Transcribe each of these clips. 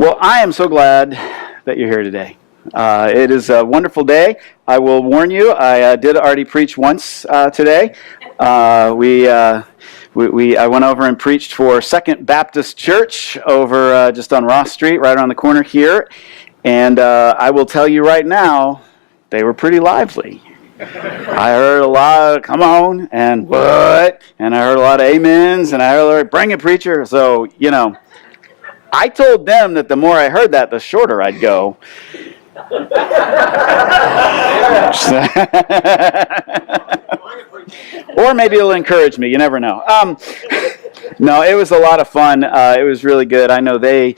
Well, I am so glad that you're here today. It is a wonderful day. I will warn you, I did already preach once today. I went over and preached for Second Baptist Church over just on Ross Street, right around the corner here. And I will tell you right now, they were pretty lively. I heard a lot of come on and what, and I heard a lot of amens, and I heard bring it, preacher. So, I told them that the more I heard that, the shorter I'd go. Or maybe it'll encourage me. You never know. No, it was a lot of fun. It was really good. I know they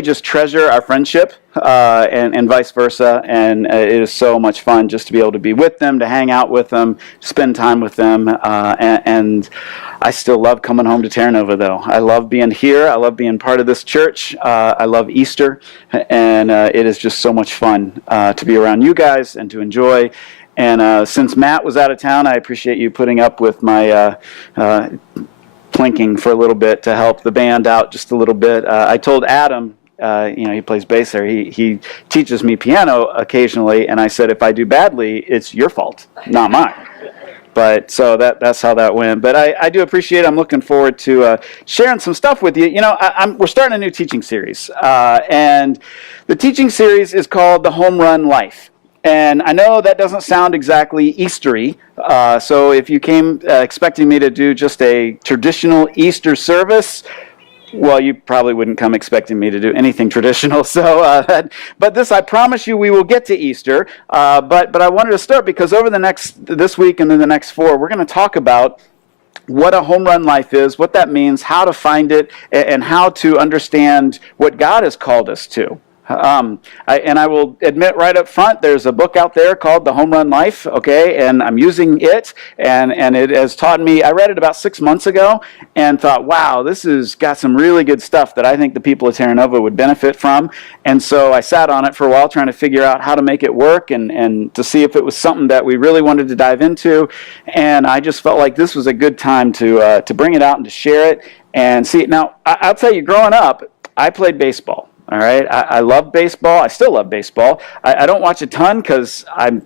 just treasure our friendship and vice versa. And it is so much fun just to be able to be with them, to hang out with them, spend time with them. And I still love coming home to Terra Nova, though. I love being here. I love being part of this church. I love Easter. And it is just so much fun to be around you guys and to enjoy. And since Matt was out of town, I appreciate you putting up with my plinking for a little bit to help the band out just a little bit. I told Adam, he plays bass there, he teaches me piano occasionally, and I said, if I do badly, it's your fault, not mine. But so that's how that went. But I do appreciate it. I'm looking forward to sharing some stuff with you. We're starting a new teaching series, and the teaching series is called The Home Run Life. And I know that doesn't sound exactly Eastery, so if you came expecting me to do just a traditional Easter service, well, you probably wouldn't come expecting me to do anything traditional. So, but this, I promise you, we will get to Easter. But I wanted to start because over this week and then the next 4, we're going to talk about what a home run life is, what that means, how to find it, and how to understand what God has called us to. I will admit right up front, there's a book out there called The Home Run Life, okay, and I'm using it, and it has taught me. I read it about 6 months ago and thought, wow, this has got some really good stuff that I think the people of Terra Nova would benefit from, and so I sat on it for a while trying to figure out how to make it work and to see if it was something that we really wanted to dive into, and I just felt like this was a good time to bring it out and to share it and see it. Now, I'll tell you, growing up, I played baseball. All right, I love baseball. I still love baseball. I don't watch a ton because I'm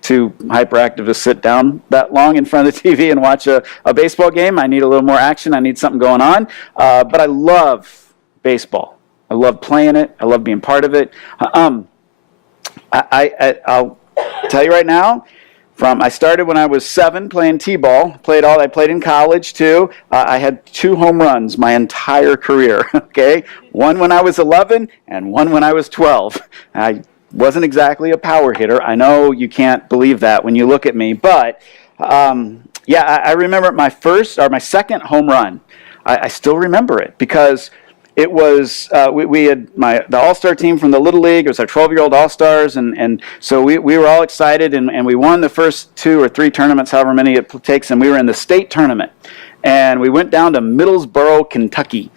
too hyperactive to sit down that long in front of the TV and watch a baseball game. I need a little more action. I need something going on. But I love baseball. I love playing it. I love being part of it. I'll tell you right now, I started when I was 7 playing t-ball. I played in college too. I had 2 home runs my entire career. Okay, one when I was 11 and one when I was 12. I wasn't exactly a power hitter. I know you can't believe that when you look at me, but I remember my second home run. I still remember it because it was, we had the all-star team from the Little League. It was our 12-year-old all-stars, and so we were all excited, and we won the first 2 or 3 tournaments, however many it takes, and we were in the state tournament. And we went down to Middlesboro, Kentucky,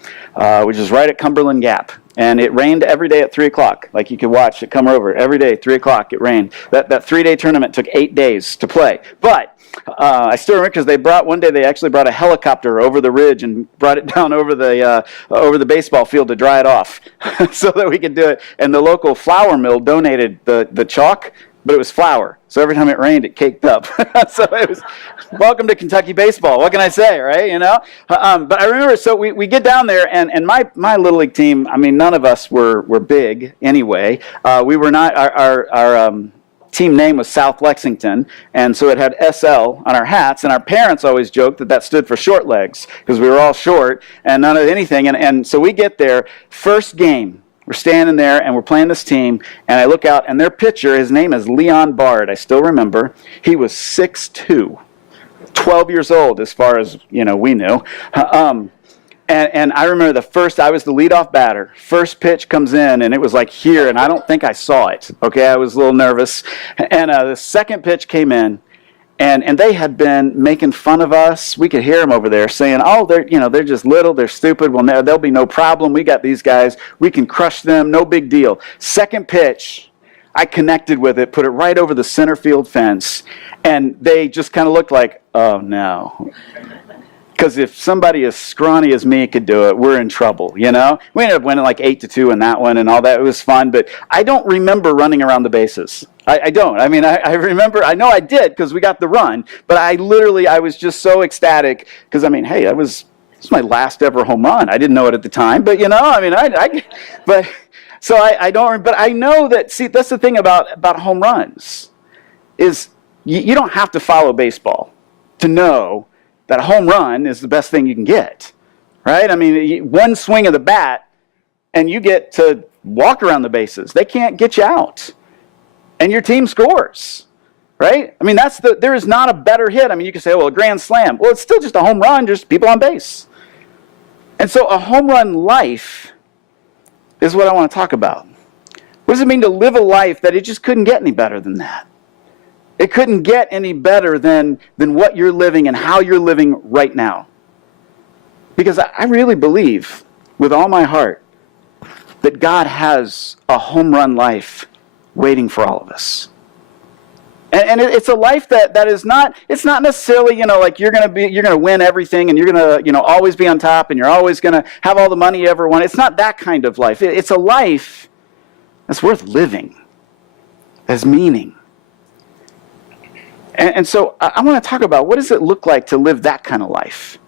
which is right at Cumberland Gap. And it rained every day at 3 o'clock. Like you could watch it come over. Every day, 3 o'clock, it rained. That 3-day tournament took 8 days to play. But I still remember because one day they actually brought a helicopter over the ridge and brought it down over the baseball field to dry it off so that we could do it. And the local flour mill donated the chalk, but it was flour. So every time it rained, it caked up. So it was, welcome to Kentucky baseball. What can I say, right? But I remember, so we get down there, and my Little League team, I mean, none of us were big anyway. We were not, our team name was South Lexington, and so it had SL on our hats, and our parents always joked that stood for short legs, because we were all short, and none of anything, and so we get there, first game, we're standing there, and we're playing this team, and I look out, and their pitcher, his name is Leon Bard, I still remember, he was 6'2", 12 years old, as far as, we knew, And I remember I was the leadoff batter. First pitch comes in, and it was like here, and I don't think I saw it. Okay, I was a little nervous. And the second pitch came in, and they had been making fun of us. We could hear them over there saying, "Oh, they're just little, they're stupid. Well, there'll be no problem. We got these guys. We can crush them. No big deal." Second pitch, I connected with it, put it right over the center field fence, and they just kind of looked like, "Oh no." Because if somebody as scrawny as me could do it, we're in trouble, We ended up winning like 8-2 in that one and all that. It was fun, but I don't remember running around the bases. I don't. I mean, I remember, I know I did because we got the run, but I was just so ecstatic because, I mean, hey, this was my last ever home run. I didn't know it at the time, but, so I don't, but I know that, see, that's the thing about home runs is you don't have to follow baseball to know that a home run is the best thing you can get, right? I mean, one swing of the bat, and you get to walk around the bases. They can't get you out, and your team scores, right? I mean, there is not a better hit. I mean, you can say, well, a grand slam. Well, it's still just a home run, just people on base. And so a home run life is what I want to talk about. What does it mean to live a life that it just couldn't get any better than that? It couldn't get any better than what you're living and how you're living right now. Because I really believe with all my heart that God has a home run life waiting for all of us. And it's a life that is not, it's not necessarily, like you're going to win everything and you're going to, always be on top and you're always going to have all the money you ever want. It's not that kind of life. It's a life that's worth living, has meaning. And so I want to talk about what does it look like to live that kind of life?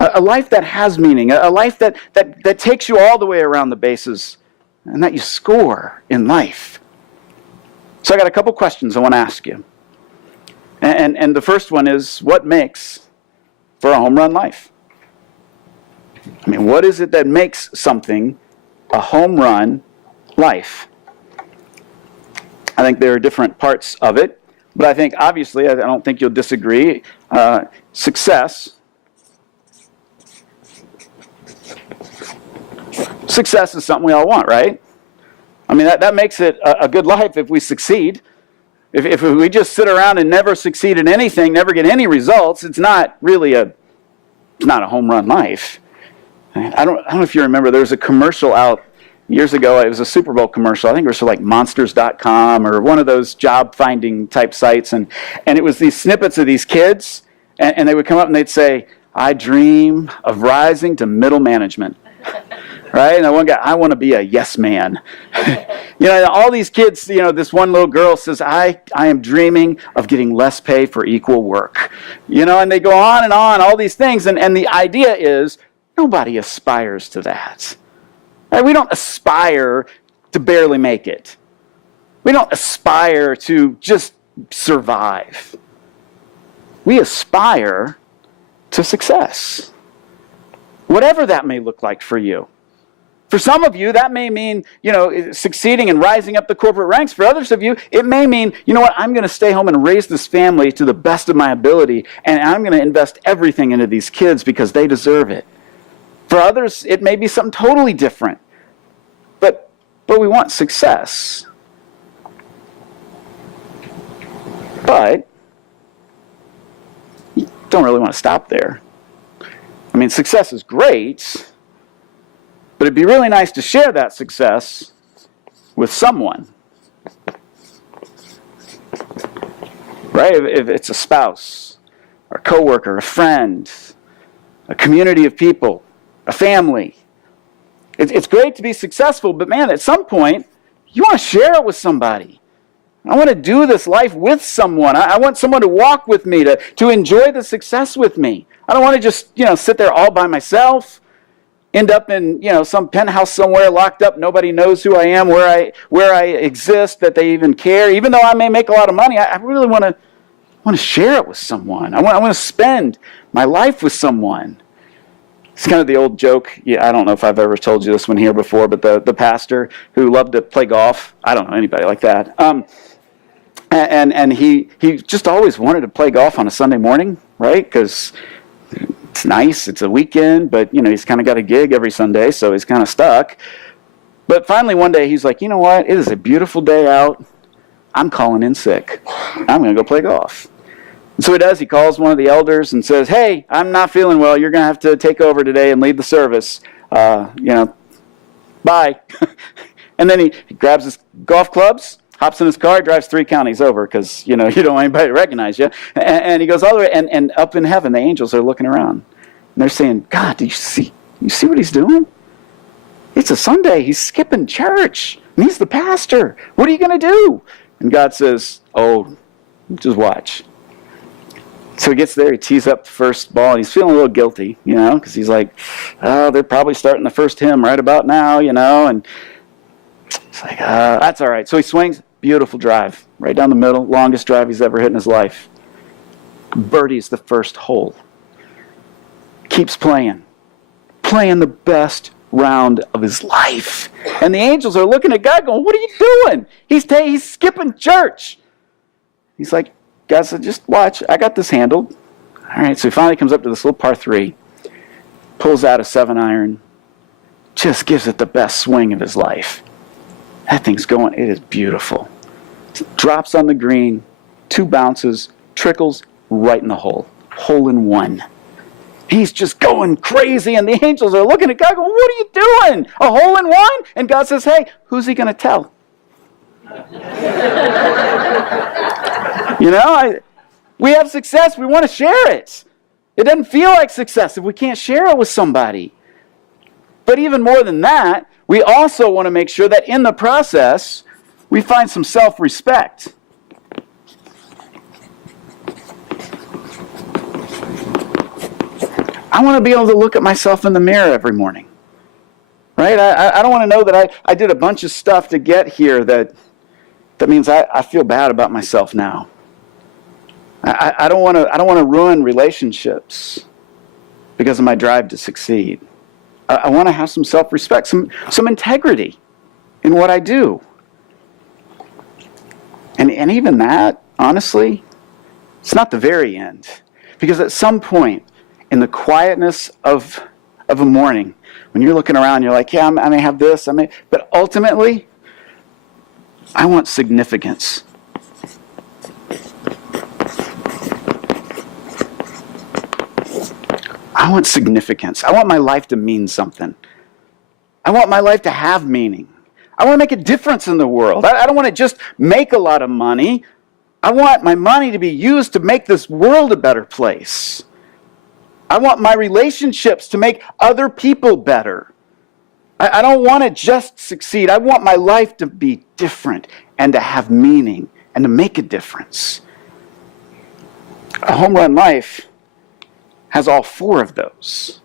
A life that has meaning, a life that takes you all the way around the bases and that you score in life. So I got a couple questions I want to ask you. And the first one is, what makes for a home run life? I mean, what is it that makes something a home run life? I think there are different parts of it. But I think, obviously, I don't think you'll disagree, success is something we all want, right? I mean, that makes it a good life if we succeed. If we just sit around and never succeed in anything, never get any results, it's not a home run life. I don't know if you remember, there was a commercial out years ago. It was a Super Bowl commercial. I think it was for like monsters.com or one of those job finding type sites. And it was these snippets of these kids. And they would come up and they'd say, I dream of rising to middle management. Right? And one guy, I want to be a yes man. All these kids, this one little girl says, I am dreaming of getting less pay for equal work. And they go on and on, all these things. And the idea is nobody aspires to that. We don't aspire to barely make it. We don't aspire to just survive. We aspire to success. Whatever that may look like for you. For some of you, that may mean, succeeding and rising up the corporate ranks. For others of you, it may mean, I'm going to stay home and raise this family to the best of my ability, and I'm going to invest everything into these kids because they deserve it. For others, it may be something totally different. But we want success. But you don't really want to stop there. I mean, success is great, but it'd be really nice to share that success with someone. Right? If it's a spouse, or a coworker, a friend, a community of people, a family. It's great to be successful, but man, at some point, you want to share it with somebody. I want to do this life with someone. I want someone to walk with me, to enjoy the success with me. I don't want to just, sit there all by myself, end up in, some penthouse somewhere locked up. Nobody knows who I am, where I exist, that they even care. Even though I may make a lot of money, I really want to share it with someone. I want to spend my life with someone. It's kind of the old joke. Yeah, I don't know if I've ever told you this one here before, but the pastor who loved to play golf. I don't know anybody like that. And he just always wanted to play golf on a Sunday morning, right? Because it's nice, it's a weekend, but he's kind of got a gig every Sunday, so he's kind of stuck. But finally one day he's like, you know what? It is a beautiful day out. I'm calling in sick. I'm going to go play golf. And so he does. He calls one of the elders and says, hey, I'm not feeling well. You're going to have to take over today and lead the service. Bye. And then he grabs his golf clubs, hops in his car, drives 3 counties over because, you don't want anybody to recognize you. And he goes all the way, and up in heaven, the angels are looking around. And they're saying, God, do you see what he's doing? It's a Sunday. He's skipping church. And he's the pastor. What are you going to do? And God says, oh, just watch. So he gets there, he tees up the first ball, and he's feeling a little guilty, because he's like, oh, they're probably starting the first hymn right about now, and it's like, that's all right. So he swings, beautiful drive, right down the middle, longest drive he's ever hit in his life. Birdies the first hole. Keeps playing the best round of his life. And the angels are looking at God going, what are you doing? He's skipping church. He's like, God said, just watch. I got this handled. All right, so he finally comes up to this little par 3, pulls out a 7-iron, just gives it the best swing of his life. That thing's going, it is beautiful. Drops on the green, 2 bounces, trickles right in the hole. Hole in 1. He's just going crazy, and the angels are looking at God going, what are you doing? A hole in 1? And God says, hey, who's he going to tell? We have success. We want to share it. It doesn't feel like success if we can't share it with somebody. But even more than that, we also want to make sure that in the process, we find some self-respect. I want to be able to look at myself in the mirror every morning. Right? I don't want to know that I did a bunch of stuff to get here that means I feel bad about myself now. I don't want to ruin relationships because of my drive to succeed. I want to have some self-respect, some integrity in what I do. And even that, honestly, it's not the very end. Because at some point, in the quietness of a morning, when you're looking around, you're like, yeah, I may have this, but ultimately, I want significance. I want significance. I want my life to mean something. I want my life to have meaning. I want to make a difference in the world. I don't want to just make a lot of money. I want my money to be used to make this world a better place. I want my relationships to make other people better. I don't want to just succeed. I want my life to be different and to have meaning and to make a difference. A home run life has all 4 of those.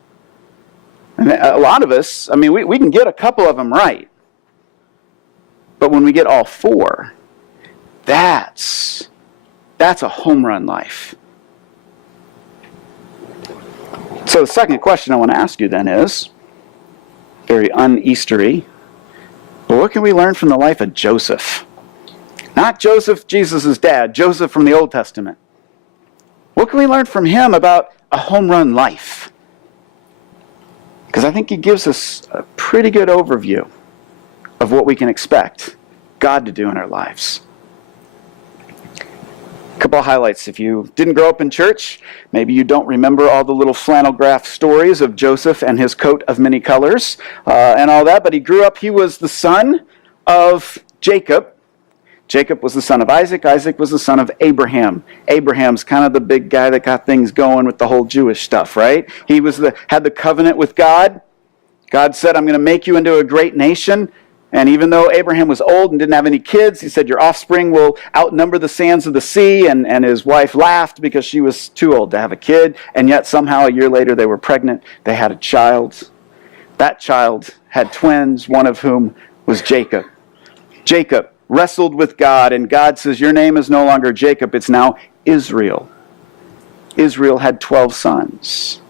And a lot of us, we can get a couple of them right. But when we get all 4, that's a home run life. So the second question I want to ask you then is, very un-Eastery, but what can we learn from the life of Joseph? Not Joseph, Jesus' dad, Joseph from the Old Testament. What can we learn from him about a home run life? Because I think he gives us a pretty good overview of what we can expect God to do in our lives. A couple of highlights. If you didn't grow up in church, maybe you don't remember all the little flannel graph stories of Joseph and his coat of many colors and all that, but he was the son of Jacob. Jacob was the son of Isaac. Isaac was the son of Abraham. Abraham's kind of the big guy that got things going with the whole Jewish stuff, right? He had the covenant with God. God said, I'm going to make you into a great nation. And even though Abraham was old and didn't have any kids, he said, your offspring will outnumber the sands of the sea. And his wife laughed because she was too old to have a kid. And yet somehow a year later they were pregnant. They had a child. That child had twins, one of whom was Jacob. Jacob wrestled with God, and God says, your name is no longer Jacob, it's now Israel. Israel had 12 sons,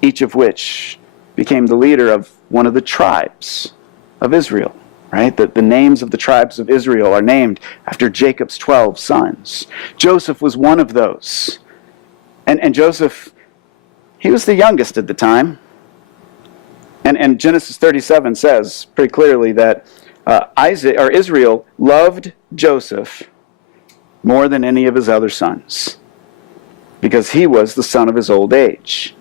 each of which became the leader of one of the tribes of Israel. Right? The names of the tribes of Israel are named after Jacob's 12 sons. Joseph was one of those. And Joseph, he was the youngest at the time. And Genesis 37 says pretty clearly that Israel loved Joseph more than any of his other sons because he was the son of his old age.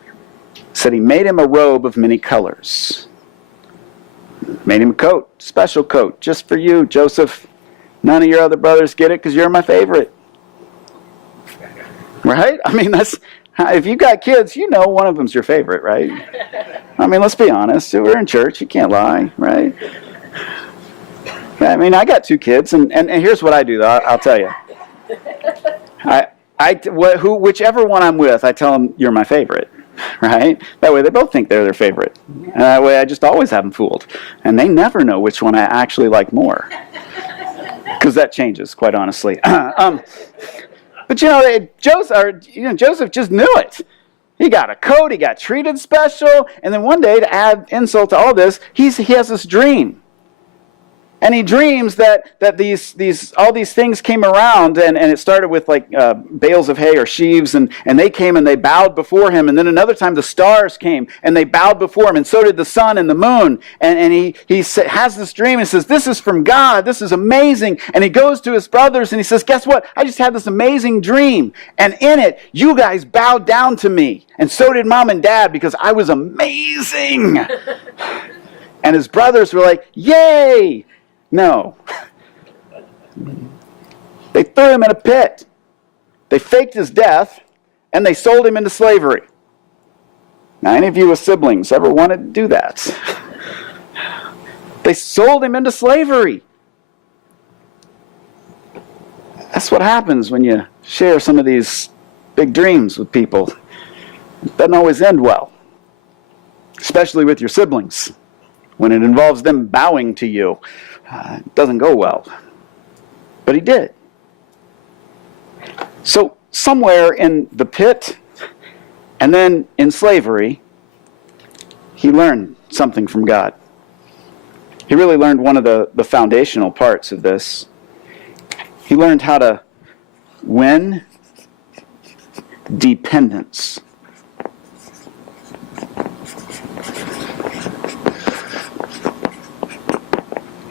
It said he made him a robe of many colors. Made him a coat, special coat, just for you, Joseph. None of your other brothers get it because you're my favorite. Right? I mean, if you got kids, you know one of them's your favorite, right? I mean, let's be honest. We're in church. You can't lie, right? I mean, I got 2 kids, and here's what I do, though. I'll tell you. Whichever one I'm with, I tell them, you're my favorite, right? That way they both think they're their favorite. And that way I just always have them fooled. And they never know which one I actually like more. Because that changes, quite honestly. But Joseph just knew it. He got a coat, he got treated special, and then one day, to add insult to all this, he has this dream. And he dreams that all these things came around, and it started with like bales of hay or sheaves, and they came and they bowed before him. And then another time the stars came and they bowed before him, and so did the sun and the moon. And he has this dream and says, this is from God, this is amazing. And he goes to his brothers and he says, guess what? I just had this amazing dream. And in it, you guys bowed down to me. And so did mom and dad because I was amazing. And his brothers were like, yay! No. They threw him in a pit. They faked his death, and they sold him into slavery. Now, any of you with siblings ever wanted to do that? They sold him into slavery. That's what happens when you share some of these big dreams with people. It doesn't always end well, especially with your siblings. When it involves them bowing to you, it doesn't go well. But he did. So somewhere in the pit and then in slavery, he learned something from God. He really learned one of the foundational parts of this. He learned how to win dependence.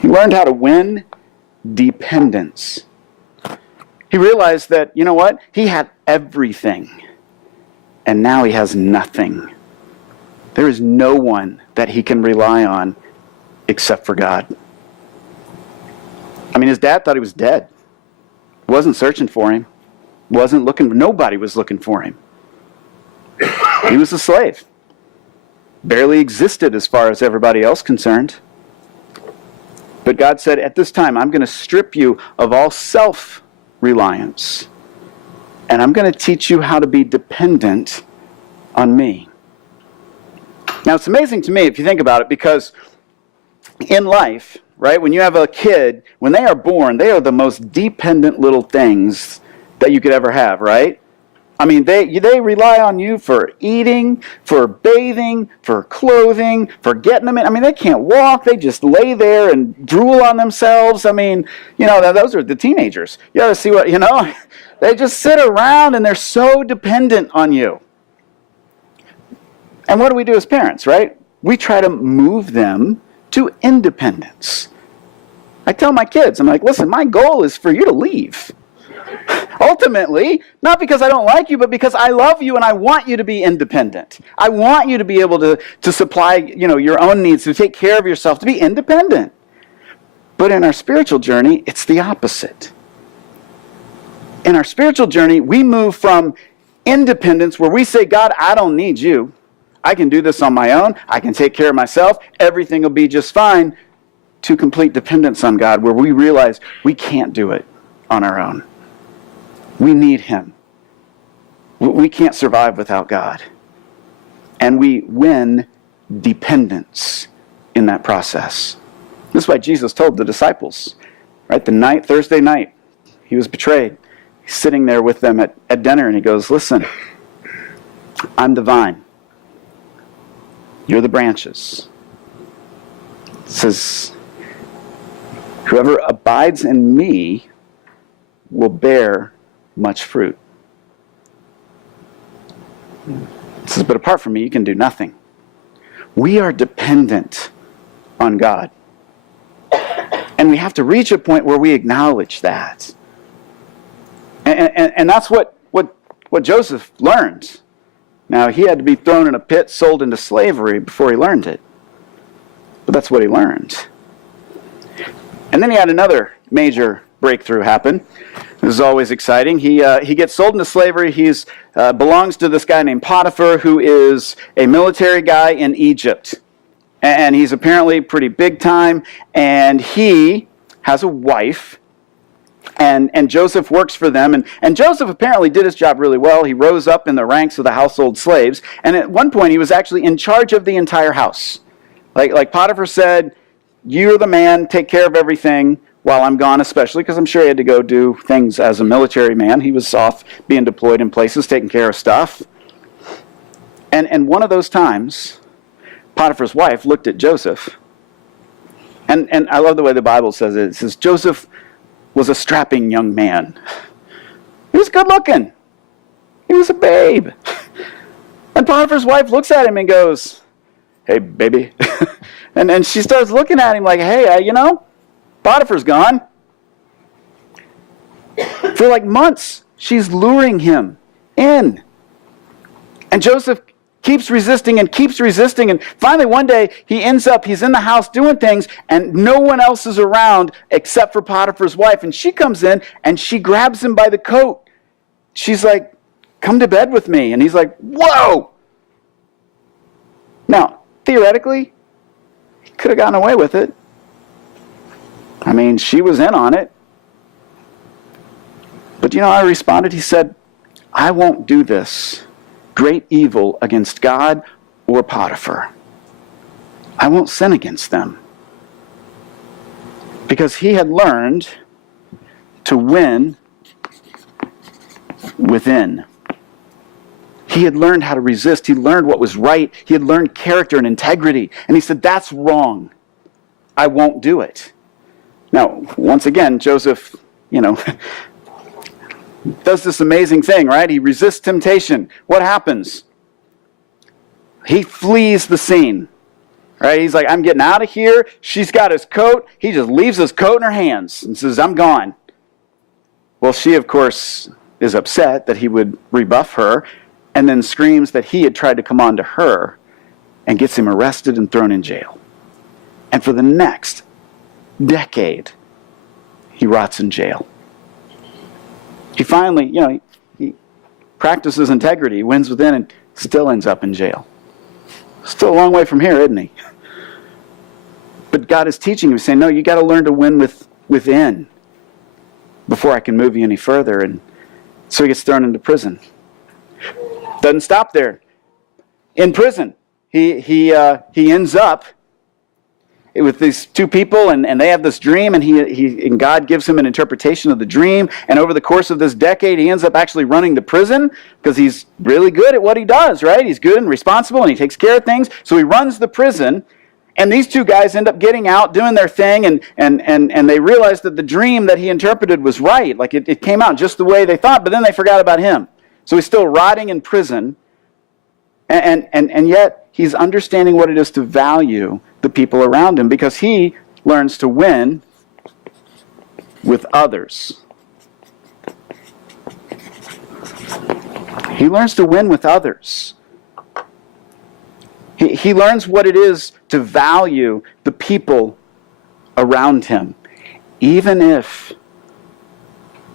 He learned how to win dependence. He realized that, you know what? He had everything, and now he has nothing. There is no one that he can rely on except for God. I mean, his dad thought he was dead. Wasn't searching for him. Wasn't looking. Nobody was looking for him. He was a slave. Barely existed as far as everybody else concerned. But God said, at this time, I'm going to strip you of all self-reliance. And I'm going to teach you how to be dependent on me. Now, it's amazing to me if you think about it, because in life, right, when you have a kid, when they are born, they are the most dependent little things that you could ever have, right? I mean, they rely on you for eating, for bathing, for clothing, for getting them in. I mean, they can't walk. They just lay there and drool on themselves. I mean, those are the teenagers. You ought to see what, they just sit around and they're so dependent on you. And what do we do as parents, right? We try to move them to independence. I tell my kids, I'm like, listen, my goal is for you to leave. Ultimately, not because I don't like you, but because I love you and I want you to be independent. I want you to be able to supply, your own needs, to take care of yourself, to be independent. But in our spiritual journey, it's the opposite. In our spiritual journey, we move from independence, where we say, God, I don't need you. I can do this on my own. I can take care of myself. Everything will be just fine, to complete dependence on God, where we realize we can't do it on our own. We need him. We can't survive without God. And we win dependence in that process. This is why Jesus told the disciples, right? Thursday night, he was betrayed. He's sitting there with them at dinner, and he goes, listen, I'm the vine. You're the branches. It says, whoever abides in me will bear much fruit. It says, but apart from me, you can do nothing. We are dependent on God. And we have to reach a point where we acknowledge that. And that's what Joseph learned. Now, he had to be thrown in a pit, sold into slavery before he learned it. But that's what he learned. And then he had another major breakthrough happen. This is always exciting. He gets sold into slavery. He's belongs to this guy named Potiphar, who is a military guy in Egypt. And he's apparently pretty big time. And he has a wife. And Joseph works for them. And Joseph apparently did his job really well. He rose up in the ranks of the household slaves. And at one point, he was actually in charge of the entire house. Like Potiphar said, "You're the man, take care of everything while I'm gone," especially because I'm sure he had to go do things as a military man. He was off being deployed in places, taking care of stuff. And one of those times, Potiphar's wife looked at Joseph. And I love the way the Bible says it. It says, Joseph was a strapping young man. He was good looking. He was a babe. And Potiphar's wife looks at him and goes, "Hey, baby." and she starts looking at him like, "Hey, Potiphar's gone." For like months, she's luring him in. And Joseph keeps resisting. And finally one day he's in the house doing things and no one else is around except for Potiphar's wife. And she comes in and she grabs him by the coat. She's like, "Come to bed with me." And he's like, "Whoa!" Now, theoretically, he could have gotten away with it. I mean, she was in on it. But you know how he responded? He said, "I won't do this great evil against God or Potiphar. I won't sin against them." Because he had learned to win within. He had learned how to resist. He learned what was right. He had learned character and integrity. And he said, "That's wrong. I won't do it." Now, once again, Joseph, does this amazing thing, right? He resists temptation. What happens? He flees the scene, right? He's like, "I'm getting out of here." She's got his coat. He just leaves his coat in her hands and says, "I'm gone." Well, she, of course, is upset that he would rebuff her and then screams that he had tried to come on to her and gets him arrested and thrown in jail. And for the next decade, he rots in jail. He finally, he practices integrity, he wins within, and still ends up in jail. Still a long way from here, isn't he? But God is teaching him, saying, "No, you got to learn to win within before I can move you any further." And so he gets thrown into prison. Doesn't stop there. In prison, he ends up with these two people, and they have this dream, and God gives him an interpretation of the dream. And over the course of this decade, he ends up actually running the prison because he's really good at what he does, right? He's good and responsible, and he takes care of things. So he runs the prison, and these two guys end up getting out, doing their thing, and they realize that the dream that he interpreted was right. Like it came out just the way they thought, but then they forgot about him. So he's still rotting in prison, and yet he's understanding what it is to value the people around him because he learns to win with others. He learns to win with others. He learns what it is to value the people around him, even if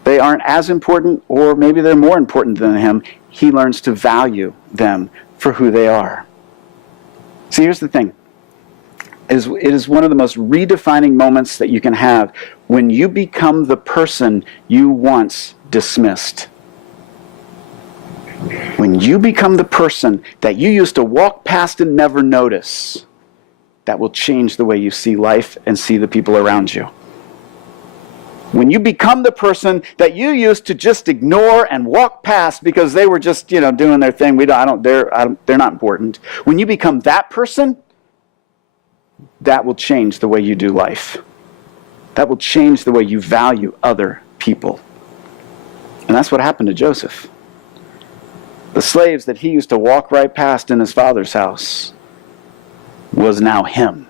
they aren't as important or maybe they're more important than him. He learns to value them for who they are. See, here's the thing. It is one of the most redefining moments that you can have when you become the person you once dismissed. When you become the person that you used to walk past and never notice, that will change the way you see life and see the people around you. When you become the person that you used to just ignore and walk past because they were just, doing their thing. They're not important. When you become that person, that will change the way you do life. That will change the way you value other people. And that's what happened to Joseph. The slaves that he used to walk right past in his father's house was now him.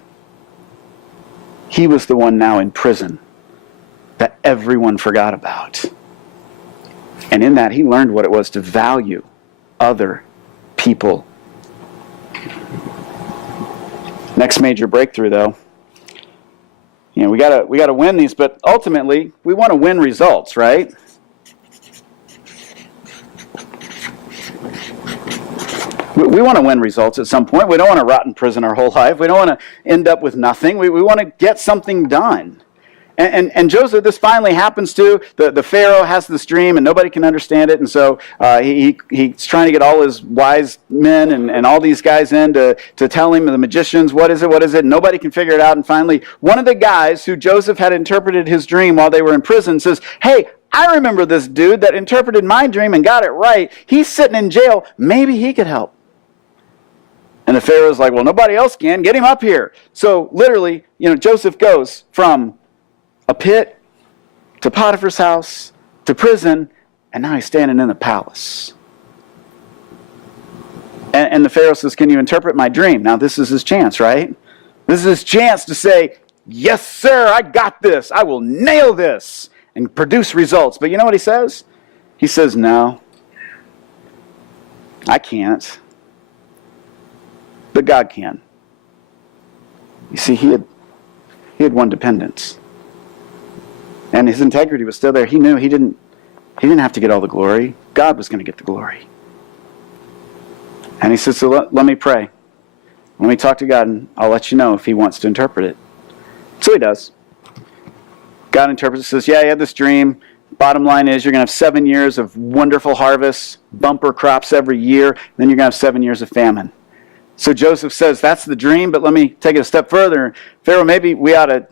He was the one now in prison that everyone forgot about. And in that, he learned what it was to value other people. Next major breakthrough, though, we gotta win these, but ultimately we want to win results, right? We want to win results at some point. We don't want to rot in prison our whole life. We don't want to end up with nothing. We want to get something done. And Joseph, this finally happens to. The Pharaoh has this dream, and nobody can understand it. And so he's trying to get all his wise men and all these guys in to tell him, the magicians, what is it? And nobody can figure it out. And finally, one of the guys who Joseph had interpreted his dream while they were in prison says, hey, I remember this dude that interpreted my dream and got it right. He's sitting in jail. Maybe he could help. And the Pharaoh's like, well, nobody else can. Get him up here. So literally, Joseph goes from a pit to Potiphar's house to prison, and now he's standing in the palace. And the Pharaoh says, can you interpret my dream? Now this is his chance, right? This is his chance to say, yes, sir, I got this. I will nail this and produce results. But you know what he says? He says, no, I can't. But God can. You see, he had one dependence. And his integrity was still there. He knew he didn't have to get all the glory. God was going to get the glory. And he says, so let me pray. Let me talk to God, and I'll let you know if he wants to interpret it. So he does. God interprets it, says, yeah, I had this dream. Bottom line is you're going to have 7 years of wonderful harvests, bumper crops every year. Then you're going to have 7 years of famine. So Joseph says, that's the dream, but let me take it a step further. Pharaoh, maybe we ought to,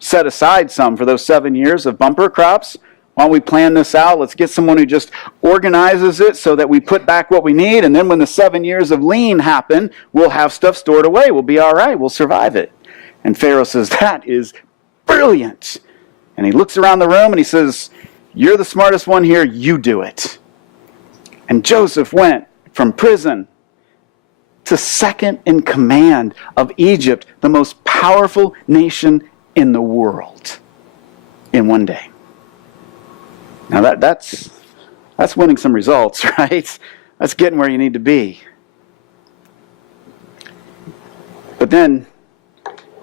set aside some for those 7 years of bumper crops. Why don't we plan this out? Let's get someone who just organizes it so that we put back what we need. And then when the 7 years of lean happen, we'll have stuff stored away. We'll be all right. We'll survive it. And Pharaoh says, that is brilliant. And he looks around the room and he says, you're the smartest one here. You do it. And Joseph went from prison to second in command of Egypt, the most powerful nation in the world, in one day. Now that's winning some results, right? That's getting where you need to be. But then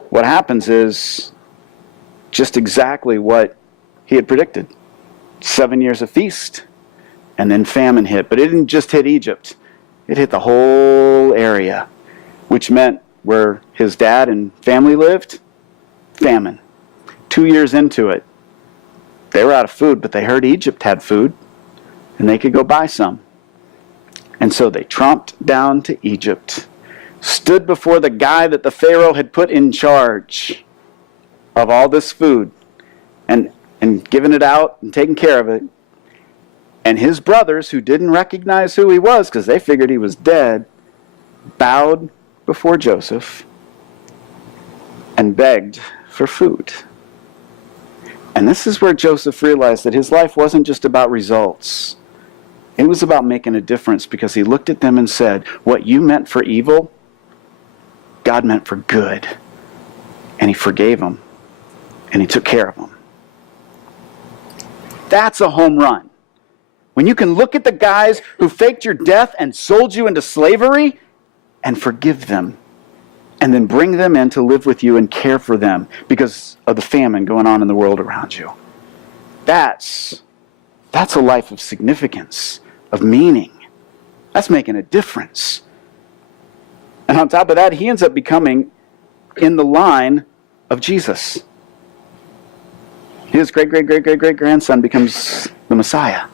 what happens is just exactly what he had predicted. 7 years of feast, and then famine hit. But it didn't just hit Egypt. It hit the whole area, which meant where his dad and family lived, famine. 2 years into it, they were out of food, but they heard Egypt had food, and they could go buy some. And so they tromped down to Egypt, stood before the guy that the Pharaoh had put in charge of all this food, and given it out and taken care of it. And his brothers, who didn't recognize who he was because they figured he was dead, bowed before Joseph and begged for food. And this is where Joseph realized that his life wasn't just about results. It was about making a difference, because he looked at them and said, what you meant for evil, God meant for good. And he forgave them. And he took care of them. That's a home run. When you can look at the guys who faked your death and sold you into slavery and forgive them, and then bring them in to live with you and care for them because of the famine going on in the world around you. That's a life of significance, of meaning. That's making a difference. And on top of that, he ends up becoming in the line of Jesus. His great-great-great-great-great-grandson becomes the Messiah.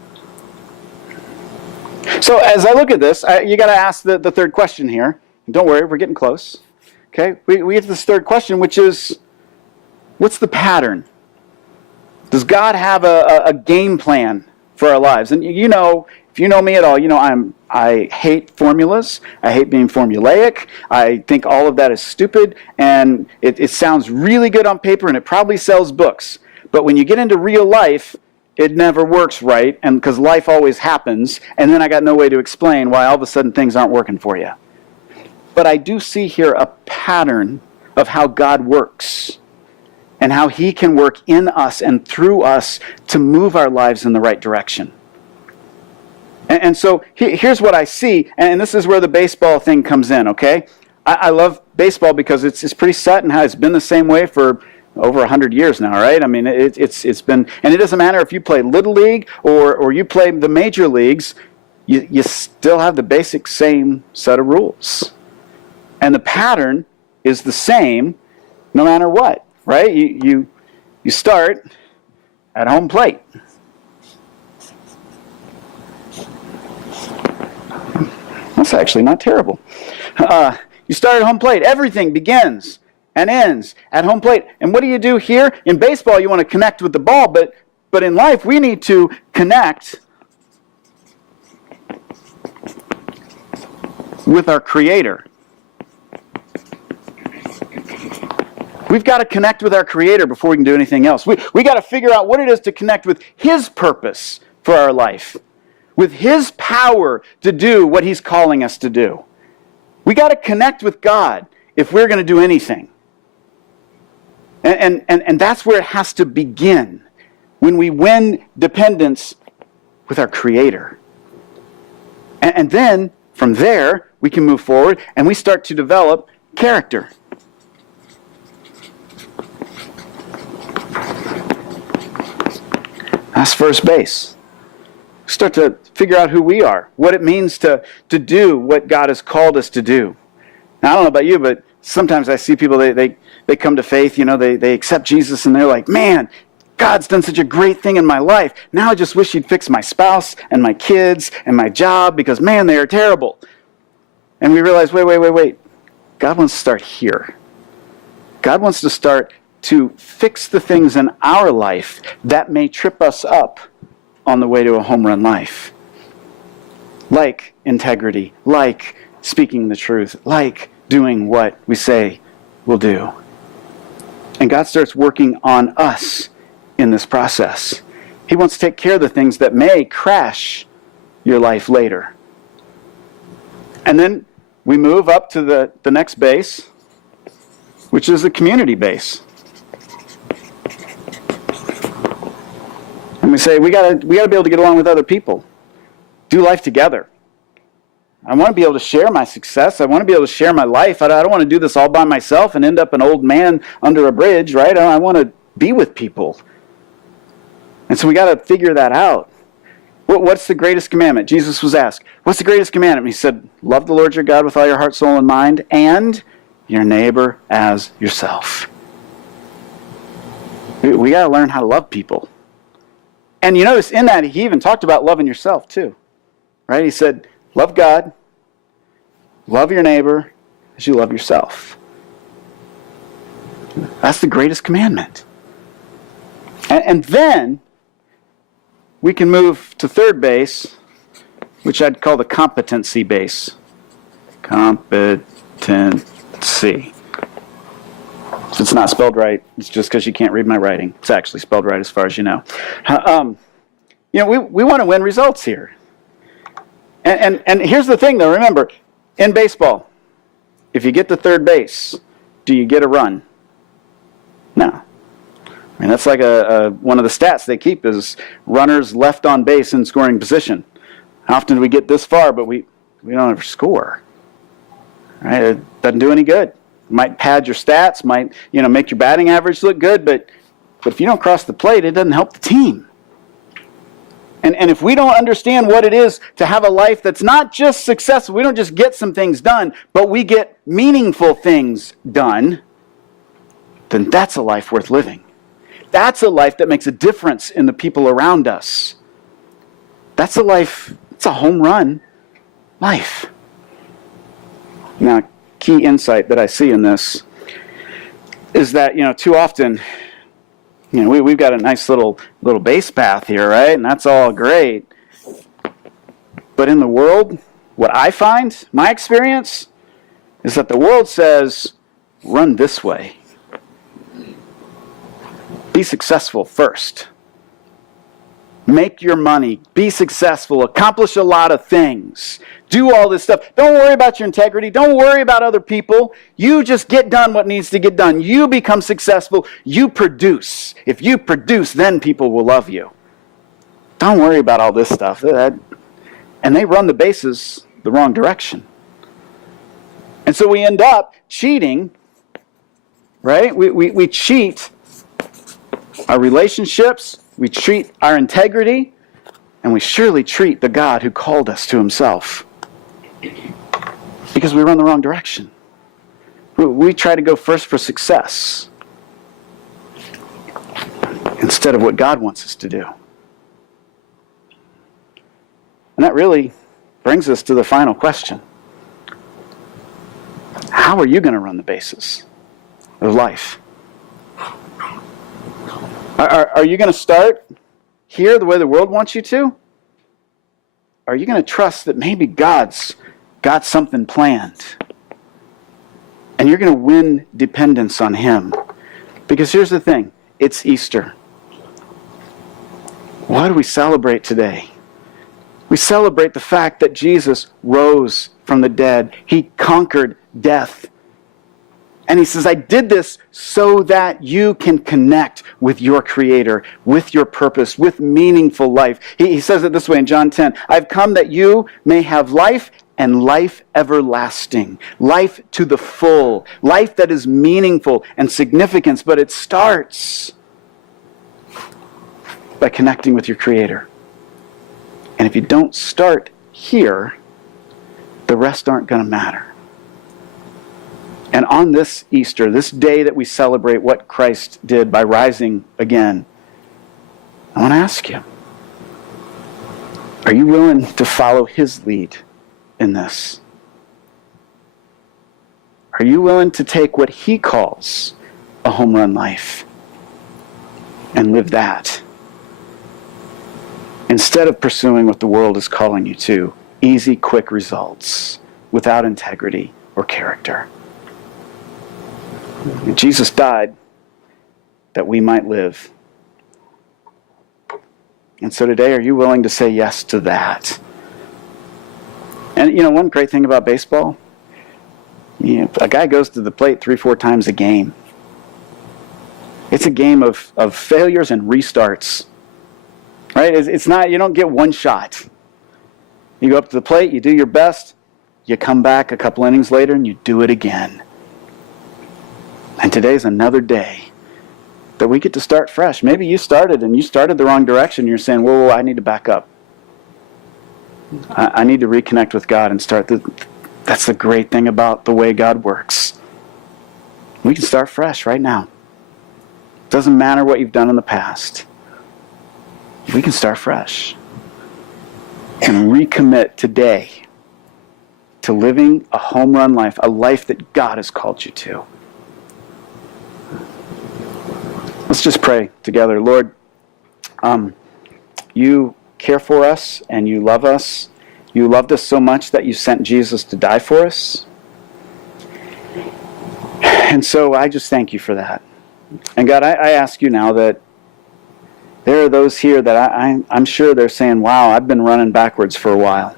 So as I look at this, you got to ask the third question here. Don't worry, we're getting close. Okay, we get to this third question, which is, what's the pattern? Does God have a game plan for our lives? And if you know me at all, I hate formulas. I hate being formulaic. I think all of that is stupid, and it sounds really good on paper, and it probably sells books. But when you get into real life, it never works right, and because life always happens, and then I got no way to explain why all of a sudden things aren't working for you. But I do see here a pattern of how God works and how he can work in us and through us to move our lives in the right direction. And so here's what I see, and this is where the baseball thing comes in, okay? I love baseball because it's pretty set and it's been the same way for over 100 years now, right? I mean, it's been, and it doesn't matter if you play Little League or you play the major leagues, you still have the basic same set of rules. And the pattern is the same no matter what, right? You start at home plate. That's actually not terrible. You start at home plate. Everything begins and ends at home plate. And what do you do here? In baseball, you want to connect with the ball, but in life, we need to connect with our Creator. We've got to connect with our Creator before we can do anything else. We got to figure out what it is to connect with His purpose for our life, with His power to do what He's calling us to do. We got to connect with God if we're going to do anything. And that's where it has to begin, when we win dependence with our Creator. And then, from there, we can move forward and we start to develop character. That's first base. Start to figure out who we are, what it means to do what God has called us to do. Now, I don't know about you, but sometimes I see people, they come to faith, they accept Jesus, and they're like, man, God's done such a great thing in my life. Now I just wish He'd fix my spouse and my kids and my job because, man, they are terrible. And we realize, wait. God wants to start here. God wants to start to fix the things in our life that may trip us up on the way to a home run life. Like integrity, like speaking the truth, like doing what we say we'll do. And God starts working on us in this process. He wants to take care of the things that may crash your life later. And then we move up to the next base, which is the community base. And we say, we gotta be able to get along with other people. Do life together. I want to be able to share my success. I want to be able to share my life. I don't want to do this all by myself and end up an old man under a bridge, right? I want to be with people. And so we got to figure that out. What's the greatest commandment? Jesus was asked, what's the greatest commandment? He said, love the Lord your God with all your heart, soul, and mind, and your neighbor as yourself. We got to learn how to love people. And you notice in that, he even talked about loving yourself too. Right? He said, love God, love your neighbor as you love yourself. That's the greatest commandment. And then we can move to third base, which I'd call the competency base. Competency. If it's not spelled right, it's just because you can't read my writing. It's actually spelled right as far as you know. We want to win results here. And here's the thing, though. Remember, in baseball, if you get to third base, do you get a run? No. I mean, that's like one of the stats they keep is runners left on base in scoring position. How often do we get this far, but we don't ever score? Right? It doesn't do any good. It might pad your stats, might make your batting average look good, but if you don't cross the plate, it doesn't help the team. And if we don't understand what it is to have a life that's not just successful, we don't just get some things done, but we get meaningful things done, then that's a life worth living. That's a life that makes a difference in the people around us. That's a life, it's a home run life. Now, key insight that I see in this is that, too often, we've got a nice little base path here, right? And that's all great. But in the world, what I find, my experience, is that the world says, run this way. Be successful first. Make your money. Be successful. Accomplish a lot of things. Do all this stuff. Don't worry about your integrity. Don't worry about other people. You just get done what needs to get done. You become successful. You produce. If you produce, then people will love you. Don't worry about all this stuff. And they run the bases the wrong direction. And so we end up cheating, right? We cheat our relationships, we treat our integrity, and we surely treat the God who called us to himself. Because we run the wrong direction. We try to go first for success instead of what God wants us to do. And that really brings us to the final question. How are you going to run the bases of life? Are you going to start here the way the world wants you to? Are you going to trust that maybe God's got something planned? And you're going to win dependence on him. Because here's the thing. It's Easter. What do we celebrate today? We celebrate the fact that Jesus rose from the dead. He conquered death. And he says, I did this so that you can connect with your Creator, with your purpose, with meaningful life. He says it this way in John 10, I've come that you may have life and life everlasting, life to the full, life that is meaningful and significant, but it starts by connecting with your Creator. And if you don't start here, the rest aren't going to matter. And on this Easter, this day that we celebrate what Christ did by rising again, I want to ask you, are you willing to follow his lead in this? Are you willing to take what he calls a home run life and live that? Instead of pursuing what the world is calling you to, easy, quick results without integrity or character. Jesus died that we might live. And so today, are you willing to say yes to that? And one great thing about baseball, a guy goes to the plate 3-4 times a game. It's a game of failures and restarts. Right? It's not, you don't get one shot. You go up to the plate, you do your best, you come back a couple innings later and you do it again. And today's another day that we get to start fresh. Maybe you started the wrong direction. You're saying, whoa, I need to back up. I need to reconnect with God and start. That's the great thing about the way God works. We can start fresh right now. It doesn't matter what you've done in the past. We can start fresh and recommit today to living a home run life, a life that God has called you to. Let's just pray together. Lord, you care for us and you love us. You loved us so much that you sent Jesus to die for us. And so I just thank you for that. And God, I ask you now that there are those here that I'm sure they're saying, wow, I've been running backwards for a while.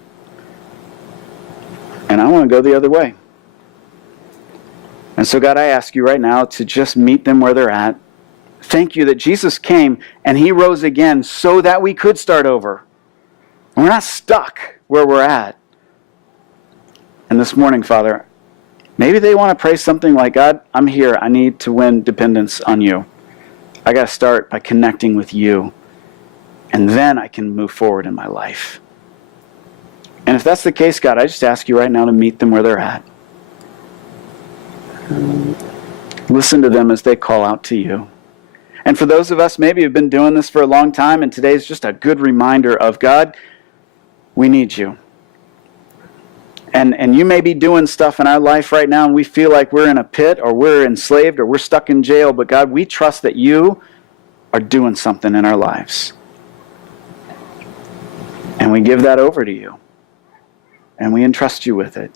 And I want to go the other way. And so God, I ask you right now to just meet them where they're at. Thank you that Jesus came and he rose again so that we could start over. And we're not stuck where we're at. And this morning, Father, maybe they want to pray something like, God, I'm here. I need to win dependence on you. I got to start by connecting with you. And then I can move forward in my life. And if that's the case, God, I just ask you right now to meet them where they're at. Listen to them as they call out to you. And for those of us maybe who've been doing this for a long time, and today's just a good reminder of, God, we need you. And you may be doing stuff in our life right now and we feel like we're in a pit or we're enslaved or we're stuck in jail. But God, we trust that you are doing something in our lives. And we give that over to you. And we entrust you with it.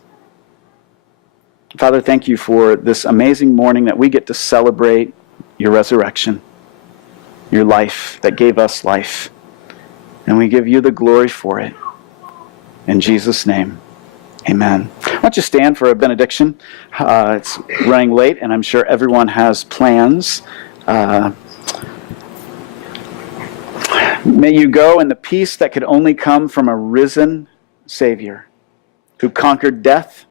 Father, thank you for this amazing morning that we get to celebrate your resurrection, your life that gave us life. And we give you the glory for it. In Jesus' name. Amen. Why don't you stand for a benediction? It's running late, and I'm sure everyone has plans. May you go in the peace that could only come from a risen Savior who conquered death